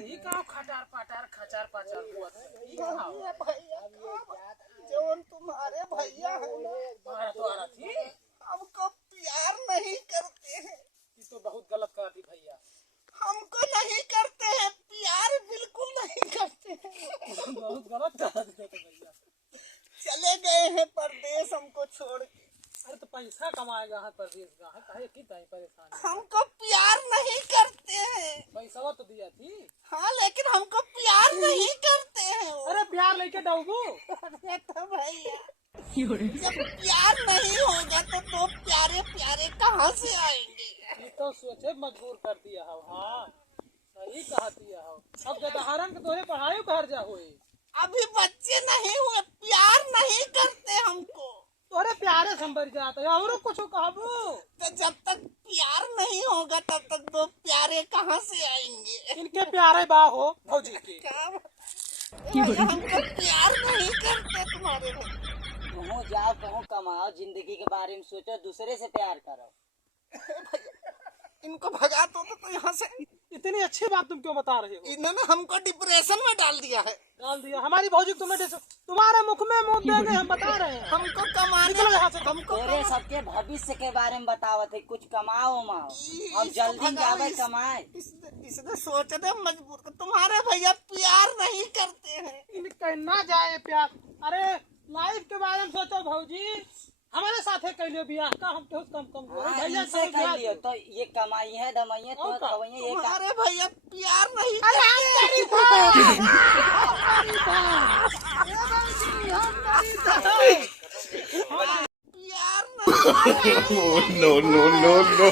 ये का खटार पाटार खचार पाचार हुआ ये का भैया जौन तुम्हारे भैया है तुम्हारा तो आ रहा थी हमको प्यार नहीं करते हैं। ये तो बहुत गलत कहा थी भैया। हमको नहीं करते हैं प्यार, बिल्कुल नहीं करते हैं। बहुत गलत कहा थी तो भैया। चले गए हैं परदेश हमको छोड़ के। अरे तो पैसा कमाएगा है परदेश का है काहे की ताई परेशान। हमको प्यार नहीं करते हैं। पैसा तो दिया थी। हाँ लेकिन हमको प्यार नहीं करते हैं वो। अरे प्यार लेके डाउगू। अरे तो भैया जब प्यार नहीं होगा तो प्यारे प्यारे कहाँ से आएंगे। ये तो सोचे मजबूर कर दिया हो। हाँ सही कहा दिया हो। अब जदहारन के तोरे पढ़ाई घर जा हुए। अभी बच्चे नहीं हुए, प्यार नहीं करते हमको। तोरे प्यारे संभर जाते हैं और कुछ कहबू। तो जब तक प्यार नहीं होगा तब तक दो प्यारे कहाँ से आएंगे। इनके प्यारे बा हो भौजी के। क्या भैया हमको प्यार नहीं करते तुम्हारे भाई। कहो जाओ कहो कमाओ, जिंदगी के बारे में सोचो, दूसरे से प्यार करो। इनको भगा तो यहाँ से। इतनी अच्छी बात तुम क्यों बता रहे हो। इन्होंने हमको डिप्रेशन में डाल दिया है। डाल दिया हमारी भौजी तुम्हें तुम्हारे मुख में मुंह देंगे हम बता रहे हैं। हमको कमाने निकलो यहाँ से। हमको तोरे सबके भविष्य के बारे में बतावत है, कुछ कमाओ माओ, हम जल्दी जावे कमाए। इसने सोचने मजबूर कर। तुम्हारे भैया प्यार नहीं करते हैं। इनका ना जाए प्यार। अरे लाइफ के बारे में सोचो भौजी। हमारे साथ है कह लियो बियाह का हम तो कम भैया से कर लियो तो ये कमाई है दमाई है तो खवाइए ये का। तुम्हारे भैया प्यार नहीं No, no, no, no.